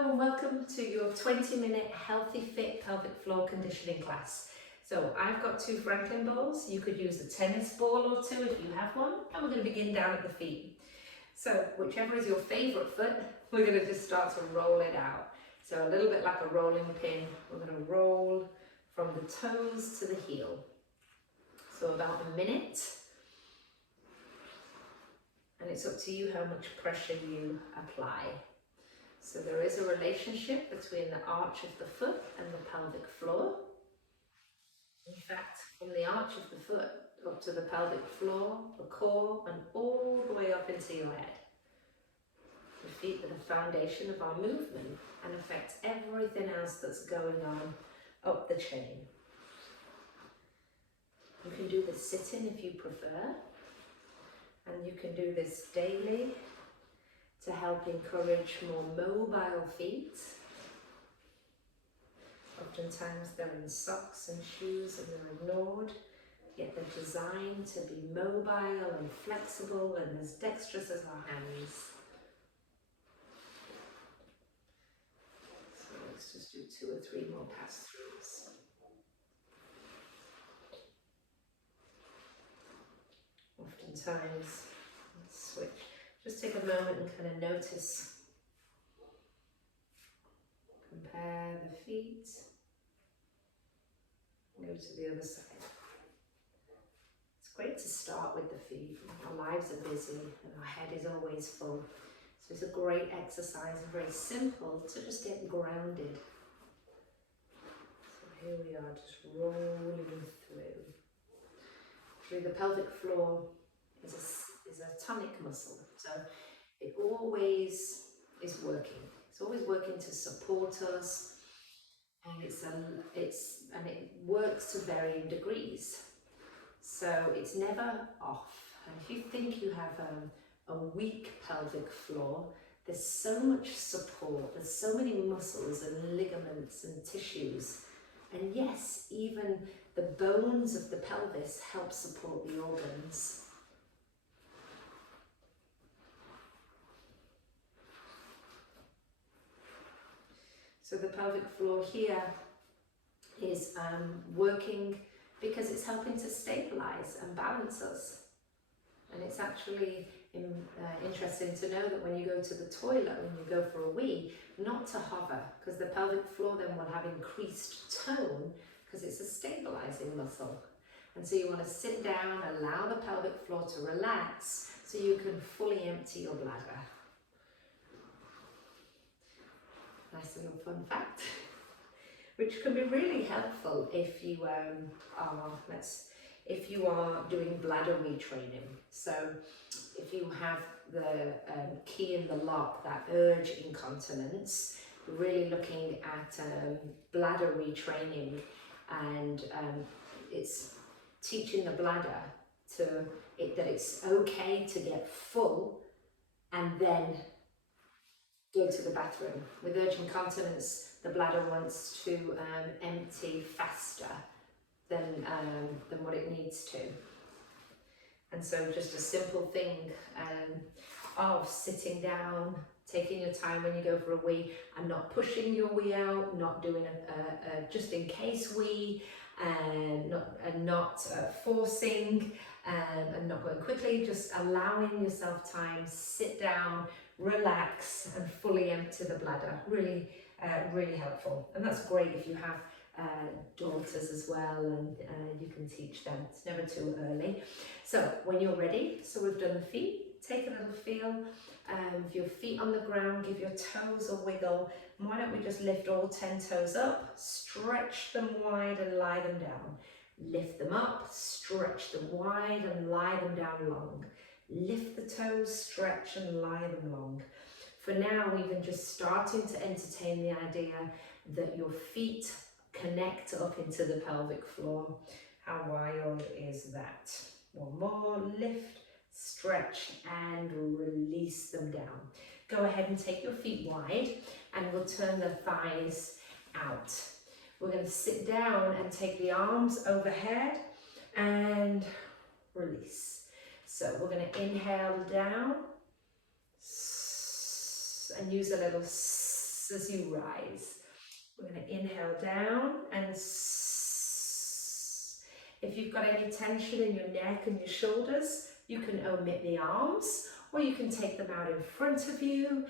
Hello and welcome to your 20-minute healthy fit pelvic floor conditioning class. So I've got two Franklin balls. You could use a tennis ball or two if you have one, and we're going to begin down at the feet. So whichever is your favorite foot, we're going to just start to roll it out. So a little bit like a rolling pin, we're going to roll from the toes to the heel. So about a minute. And it's up to you how much pressure you apply. So there is a relationship between the arch of the foot and the pelvic floor. In fact, from the arch of the foot up to the pelvic floor, the core, and all the way up into your head. The feet are the foundation of our movement and affect everything else that's going on up the chain. You can do this sitting if you prefer, and you can do this daily to help encourage more mobile feet. Oftentimes they're in socks and shoes and they're ignored, yet they're designed to be mobile and flexible and as dexterous as our hands. So let's just do 2 or 3 more pass-throughs. Oftentimes, let's switch. Just take a moment and kind of notice, compare the feet, go to the other side. It's great to start with the feet. Our lives are busy and our head is always full. So it's a great exercise and very simple to just get grounded. So here we are, just rolling through. Actually, the pelvic floor is a tonic muscle, so it always is working. It's always working to support us, and it works to varying degrees. So it's never off. And if you think you have a weak pelvic floor, there's so much support. There's so many muscles and ligaments and tissues, and yes, even the bones of the pelvis help support the organs. So the pelvic floor here is working because it's helping to stabilize and balance us. And it's actually interesting to know that when you go to the toilet, when you go for a wee, not to hover, because the pelvic floor then will have increased tone because it's a stabilizing muscle. And so you want to sit down, allow the pelvic floor to relax so you can fully empty your bladder. Nice little fun fact, which can be really helpful if you are doing bladder retraining. So if you have the key in the lock, that urge incontinence, you're really looking at bladder retraining, and it's teaching the bladder that it's okay to get full and then go to the bathroom. With urge incontinence, the bladder wants to empty faster than what it needs to. And so just a simple thing of sitting down, taking your time when you go for a wee, and not pushing your wee out, not doing a just in case wee, and not forcing, and not going quickly, just allowing yourself time, sit down, relax, and fully empty the bladder. Really, really helpful. And that's great if you have daughters as well, and you can teach them. It's never too early. So when you're ready, so we've done the feet, take a little feel of your feet on the ground, give your toes a wiggle. And why don't we just lift all 10 toes up, stretch them wide and lie them down. Lift them up, stretch them wide and lie them down long. Lift the toes, stretch and lie them long. For now, even just starting to entertain the idea that your feet connect up into the pelvic floor. How wild is that? One more, lift, stretch and release them down. Go ahead and take your feet wide, and we'll turn the thighs out. We're going to sit down and take the arms overhead and release. So we're going to inhale down and use a little as you rise. We're going to inhale down and if you've got any tension in your neck and your shoulders, you can omit the arms, or you can take them out in front of you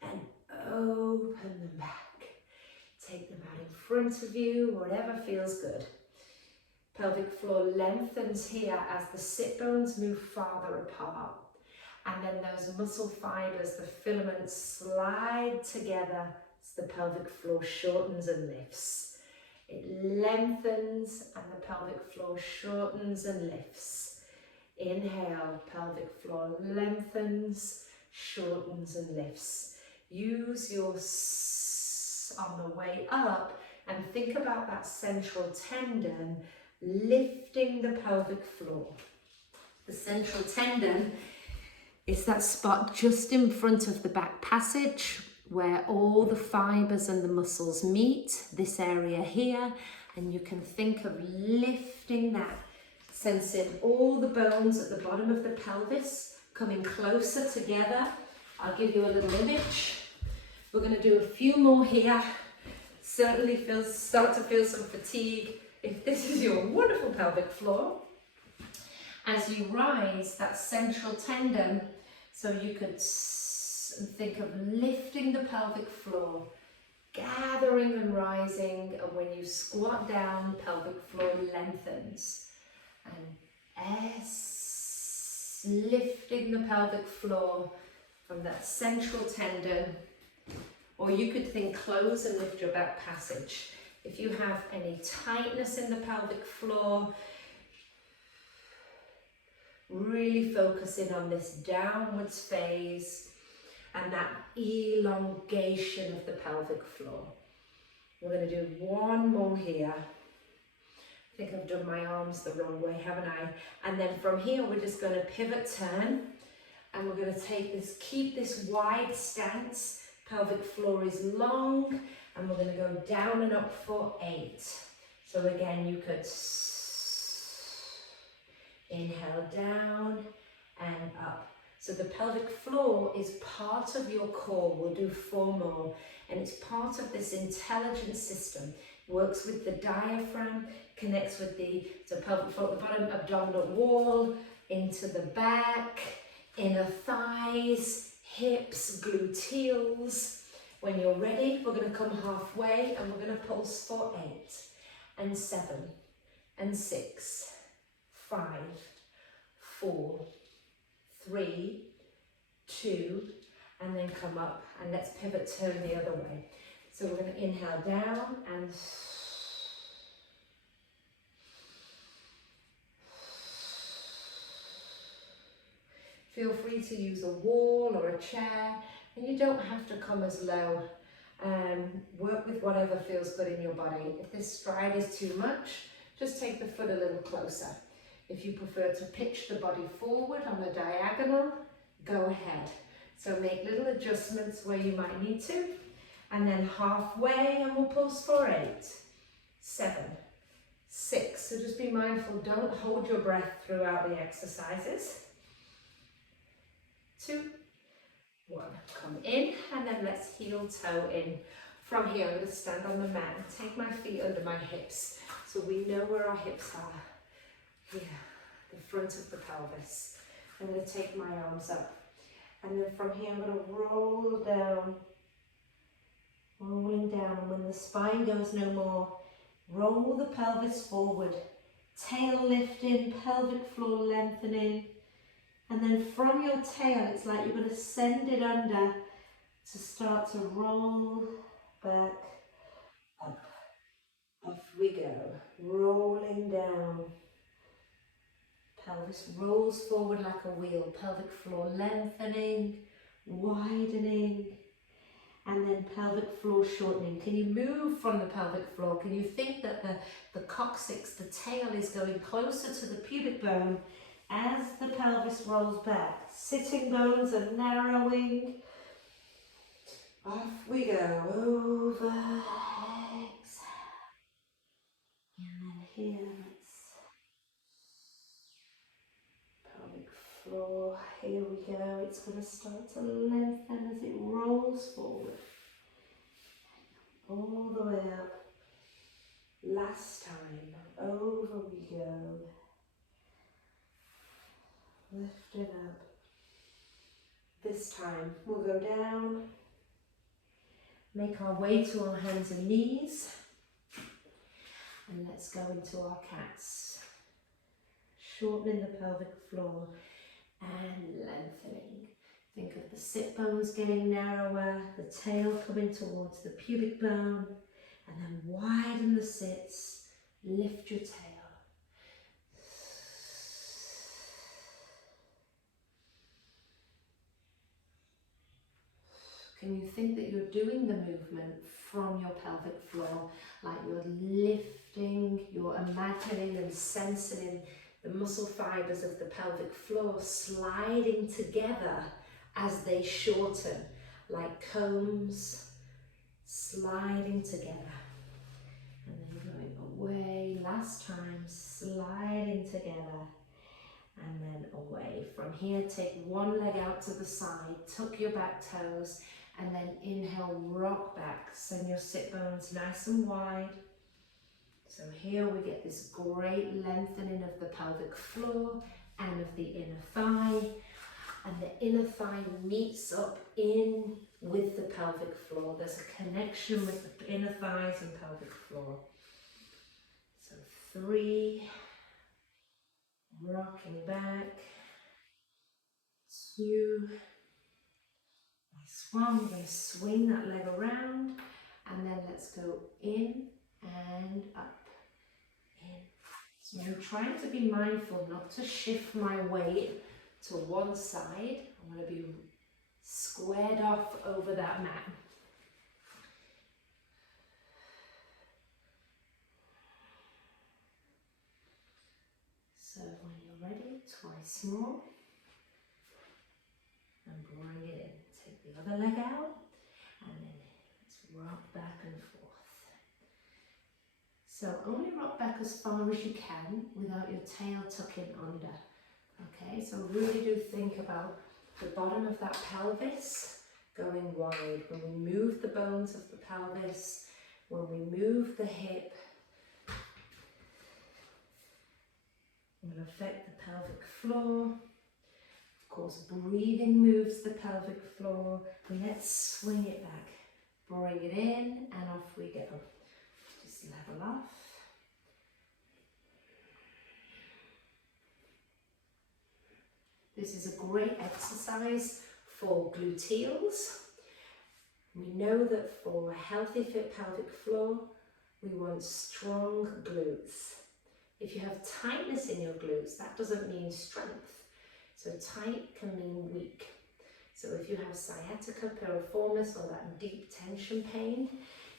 and open them back. Take them out in front of you, whatever feels good. Pelvic floor lengthens here as the sit bones move farther apart. And then those muscle fibers, the filaments, slide together as the pelvic floor shortens and lifts. It lengthens and the pelvic floor shortens and lifts. Inhale, pelvic floor lengthens, shortens and lifts. Use your on the way up and think about that central tendon lifting the pelvic floor. The central tendon is that spot just in front of the back passage where all the fibers and the muscles meet, this area here, and you can think of lifting that, sensing all the bones at the bottom of the pelvis coming closer together. I'll give you a little image. We're going to do a few more here. Certainly start to feel some fatigue if this is your wonderful pelvic floor. As you rise, that central tendon, so you could think of lifting the pelvic floor, gathering and rising, and when you squat down, pelvic floor lengthens. And S, lifting the pelvic floor from that central tendon. Or you could think close and lift your back passage. If you have any tightness in the pelvic floor, really focusing on this downwards phase and that elongation of the pelvic floor. We're going to do one more here. I think I've done my arms the wrong way, haven't I? And then from here, we're just going to pivot turn, and we're going to take this, keep this wide stance. Pelvic floor is long, and we're going to go down and up for 8. So again, you could inhale down and up. So the pelvic floor is part of your core. We'll do 4 more, and it's part of this intelligence system. Works with the diaphragm, connects with the pelvic floor at the bottom, abdominal wall, into the back, inner thighs, hips, gluteals. When you're ready, we're going to come halfway and we're going to pulse for 8 and 7 and 6, 5, 4, 3, 2, and then come up, and let's pivot turn the other way. So we're going to inhale down and feel free to use a wall or a chair, and you don't have to come as low. Work with whatever feels good in your body. If this stride is too much, just take the foot a little closer. If you prefer to pitch the body forward on a diagonal, go ahead. So make little adjustments where you might need to, and then halfway, and we'll pulse for 8, 7, 6. So just be mindful, don't hold your breath throughout the exercises. 2, 1, come in, and then let's heel toe in. From here, I'm going to stand on the mat and take my feet under my hips, so we know where our hips are. Here, the front of the pelvis. I'm going to take my arms up, and then from here, I'm going to roll down, rolling down, and when the spine goes no more, roll the pelvis forward, tail lifting, pelvic floor lengthening. And then from your tail, it's like you're going to send it under to start to roll back up. Off we go, rolling down. Pelvis rolls forward like a wheel, pelvic floor lengthening, widening, and then pelvic floor shortening. Can you move from the pelvic floor? Can you think that the coccyx, the tail, is going closer to the pubic bone as the pelvis rolls back? Sitting bones are narrowing. Off we go, over, exhale. And then here, let's pelvic floor, here we go. It's going to start to lengthen as it rolls forward. this time we'll go down, make our way to our hands and knees, and let's go into our cats. Shortening the pelvic floor and lengthening. Think of the sit bones getting narrower, the tail coming towards the pubic bone, and then widen the sits, lift your tail. Can you think that you're doing the movement from your pelvic floor, like you're lifting, you're imagining and sensing the muscle fibers of the pelvic floor sliding together as they shorten, like combs sliding together. And then going away, last time, sliding together. And then away. From here, take one leg out to the side, tuck your back toes, and then inhale, rock back. Send your sit bones nice and wide. So here we get this great lengthening of the pelvic floor and of the inner thigh. And the inner thigh meets up in with the pelvic floor. There's a connection with the inner thighs and pelvic floor. So 3, rocking back, 2, nice 1, we're going to swing that leg around, and then let's go in and up, in. So I'm trying to be mindful not to shift my weight to one side. I'm going to be squared off over that mat. So when you're ready, twice more, and bring it in. Take the other leg out, and then let's rock back and forth. So only rock back as far as you can without your tail tucking under. Okay, so really do think about the bottom of that pelvis going wide. When we move the bones of the pelvis, when we move the hip, it will affect the pelvic floor. Of course, breathing moves the pelvic floor. Let's swing it back. Bring it in and off we go. Just level off. This is a great exercise for gluteals. We know that for a healthy, fit pelvic floor, we want strong glutes. If you have tightness in your glutes, that doesn't mean strength. So tight can mean weak. So if you have sciatica, piriformis, or that deep tension pain,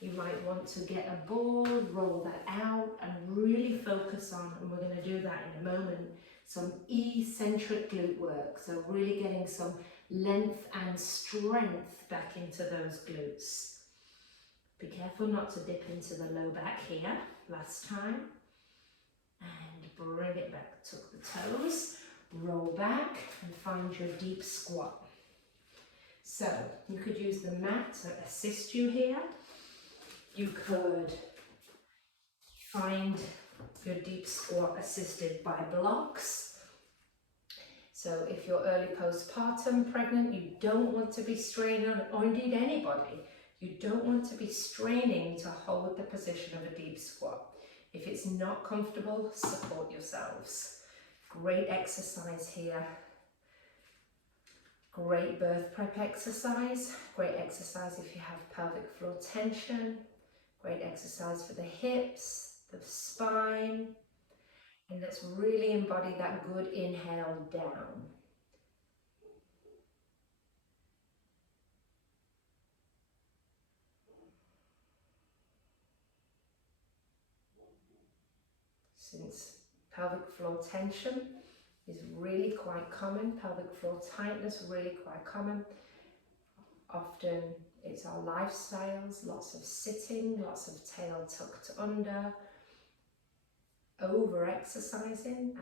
you might want to get a ball, roll that out, and really focus on, and we're going to do that in a moment, some eccentric glute work. So really getting some length and strength back into those glutes. Be careful not to dip into the low back here, last time. And bring it back, tuck the toes, roll back and find your deep squat. So you could use the mat to assist you here. You could find your deep squat assisted by blocks. So if you're early postpartum pregnant, you don't want to be straining on, or indeed anybody, you don't want to be straining to hold the position of a deep squat. If it's not comfortable, support yourselves. Great exercise here. Great birth prep exercise. Great exercise if you have pelvic floor tension. Great exercise for the hips, the spine. And let's really embody that good inhale down. Since pelvic floor tension is really quite common, pelvic floor tightness really quite common. Often it's our lifestyles, lots of sitting, lots of tail tucked under, over exercising,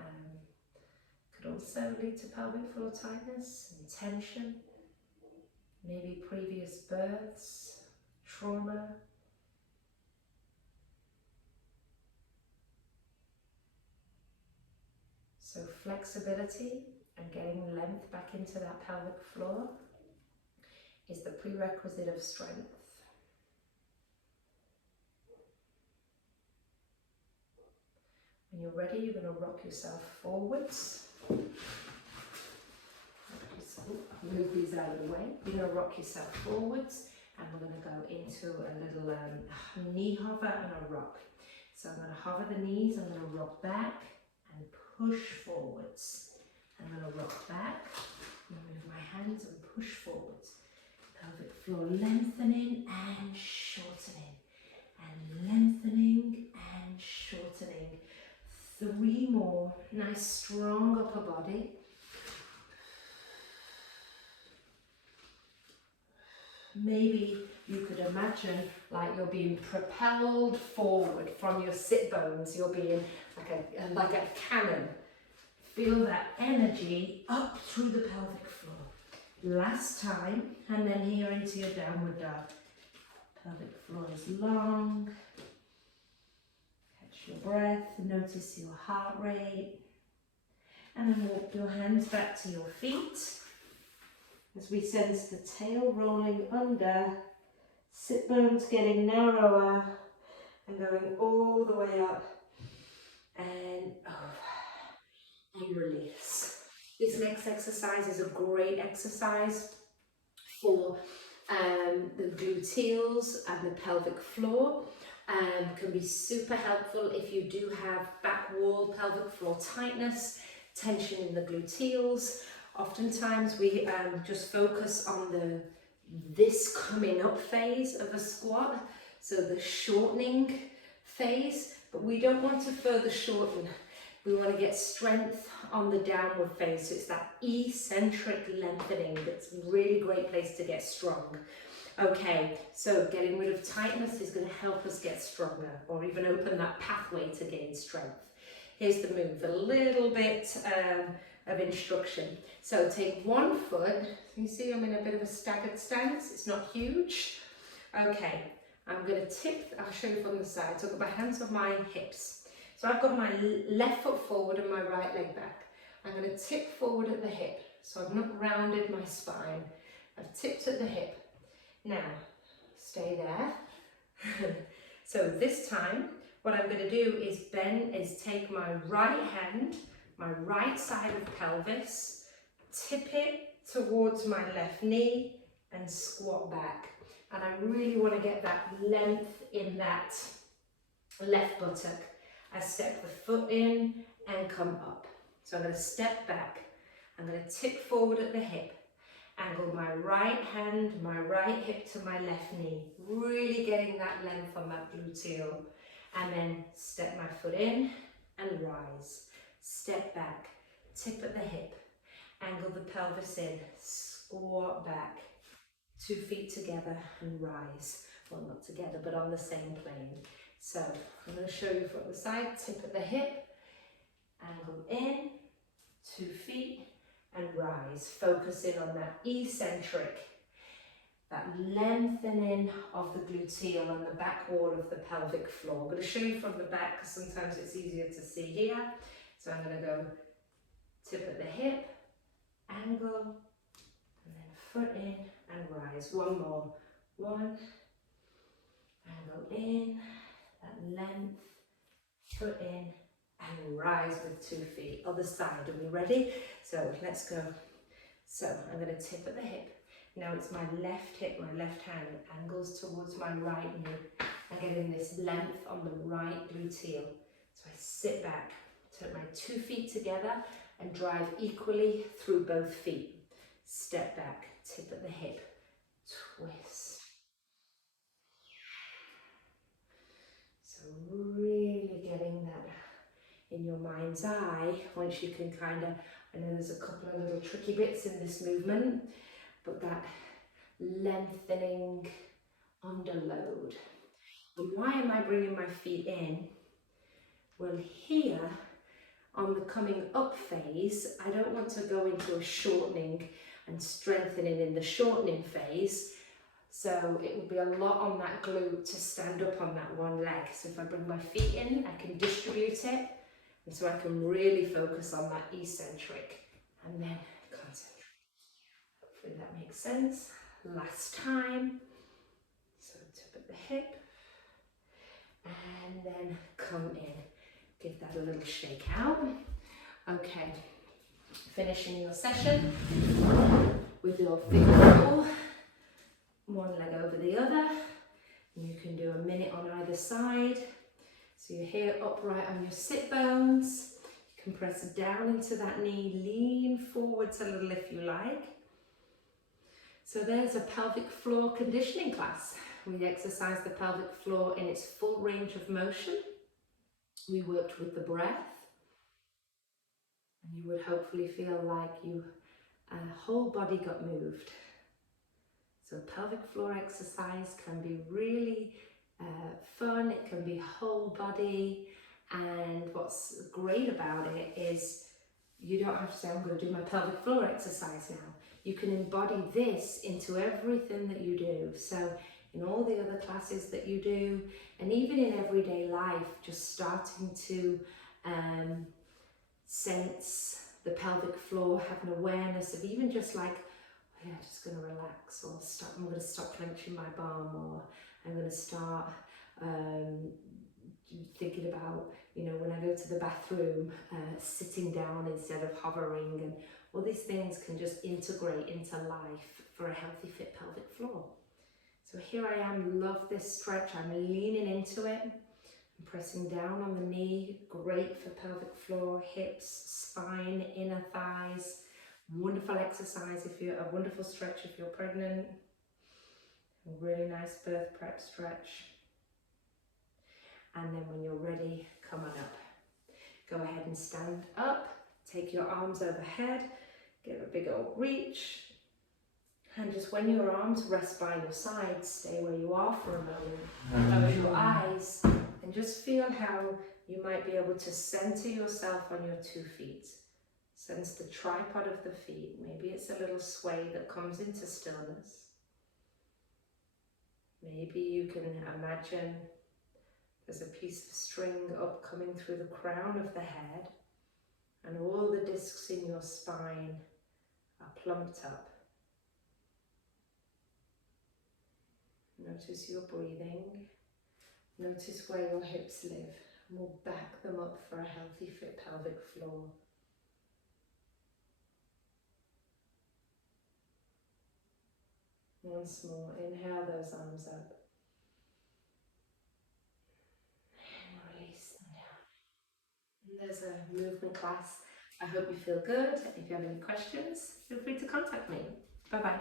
could also lead to pelvic floor tightness and tension, maybe previous births, trauma. So flexibility and getting length back into that pelvic floor. is the prerequisite of strength. When you're ready, you're going to rock yourself forwards. Move these out of the way. You're going to rock yourself forwards, and we're going to go into a little knee hover and a rock. So I'm going to hover the knees, I'm going to rock back and push forwards. I'm going to rock back, move my hands and push forwards. Pelvic floor lengthening and shortening, and lengthening and shortening. 3 more. Nice strong upper body. Maybe you could imagine like you're being propelled forward from your sit bones. You're being like a cannon. Feel that energy up through the pelvic floor. Last time, and then here into your downward dog. Pelvic floor is long. Catch your breath, notice your heart rate. And then walk your hands back to your feet. As we sense the tail rolling under, sit bones getting narrower and going all the way up and over and release. This next exercise is a great exercise for the gluteals and the pelvic floor. Can be super helpful if you do have back wall pelvic floor tightness, tension in the gluteals. Oftentimes we just focus on this coming up phase of a squat, so the shortening phase, but we don't want to further shorten. We want to get strength on the downward phase, so it's that eccentric lengthening that's a really great place to get strong. Okay, so getting rid of tightness is going to help us get stronger, or even open that pathway to gain strength. Here's the move, a little bit of instruction. So take one foot, you see I'm in a bit of a staggered stance, it's not huge. Okay, I'm going to tip, I'll show you from the side. So I've got my hands on my hips. So I've got my left foot forward and my right leg back. I'm going to tip forward at the hip. So I've not rounded my spine. I've tipped at the hip. Now, stay there. So this time, what I'm going to do is take my right hand, my right side of pelvis, tip it towards my left knee and squat back. And I really want to get that length in that left buttock. I step the foot in and come up. So I'm going to step back. I'm going to tip forward at the hip. Angle my right hand, my right hip to my left knee. Really getting that length on that gluteal. And then step my foot in and rise. Step back, tip at the hip. Angle the pelvis in, squat back. 2 feet together and rise. Well, not together, but on the same plane. So I'm going to show you from the side, tip at the hip, angle in, 2 feet, and rise. Focusing on that eccentric, that lengthening of the gluteal and the back wall of the pelvic floor. I'm going to show you from the back because sometimes it's easier to see here. So I'm going to go tip at the hip, angle, and then foot in and rise. One more. 1, angle in, that length, foot in, and rise with 2 feet. Other side, are we ready? So let's go. So I'm going to tip at the hip. Now it's my left hip, my left hand angles towards my right knee. I'm getting this length on the right gluteal. So I sit back, take my 2 feet together and drive equally through both feet. Step back, tip at the hip, twist. So really getting that in your mind's eye, once you can kind of, I know there's a couple of little tricky bits in this movement, but that lengthening under load. And why am I bringing my feet in? Well, here on the coming up phase, I don't want to go into a shortening and strengthening in the shortening phase. So it will be a lot on that glute to stand up on that one leg. So if I bring my feet in, I can distribute it. And so I can really focus on that eccentric and then concentric. Hopefully that makes sense. Last time. So tip at the hip. And then come in. Give that a little shake out. Okay. Finishing your session with your Fit Floor. One leg over the other. And you can do a minute on either side. So you're here upright on your sit bones. You can press down into that knee, lean forwards a little if you like. So there's a pelvic floor conditioning class. We exercise the pelvic floor in its full range of motion. We worked with the breath. And you would hopefully feel like your whole body got moved. So pelvic floor exercise can be really fun, it can be whole body, and what's great about it is you don't have to say, I'm going to do my pelvic floor exercise now. You can embody this into everything that you do. So in all the other classes that you do, and even in everyday life, just starting to sense the pelvic floor, have an awareness of even just like, yeah, just going to relax, or stop. I'm going to stop clenching my bum, or I'm going to start thinking about, you know, when I go to the bathroom, sitting down instead of hovering, and all these things can just integrate into life for a healthy, fit pelvic floor. So here I am, love this stretch. I'm leaning into it. I'm pressing down on the knee, great for pelvic floor, hips, spine, inner thighs. Wonderful exercise if you're a wonderful stretch if you're pregnant. A really nice birth prep stretch. And then when you're ready, come on up. Go ahead and stand up. Take your arms overhead. Give a big old reach. And just when your arms rest by your sides, stay where you are for a moment. Close your eyes and just feel how you might be able to center yourself on your 2 feet. Sense the tripod of the feet. Maybe it's a little sway that comes into stillness. Maybe you can imagine there's a piece of string up coming through the crown of the head, and all the discs in your spine are plumped up. Notice your breathing. Notice where your hips live. And we'll back them up for a healthy, fit pelvic floor. Once more, inhale those arms up. And release them down. And there's a movement class. I hope you feel good. If you have any questions, feel free to contact me. Bye-bye.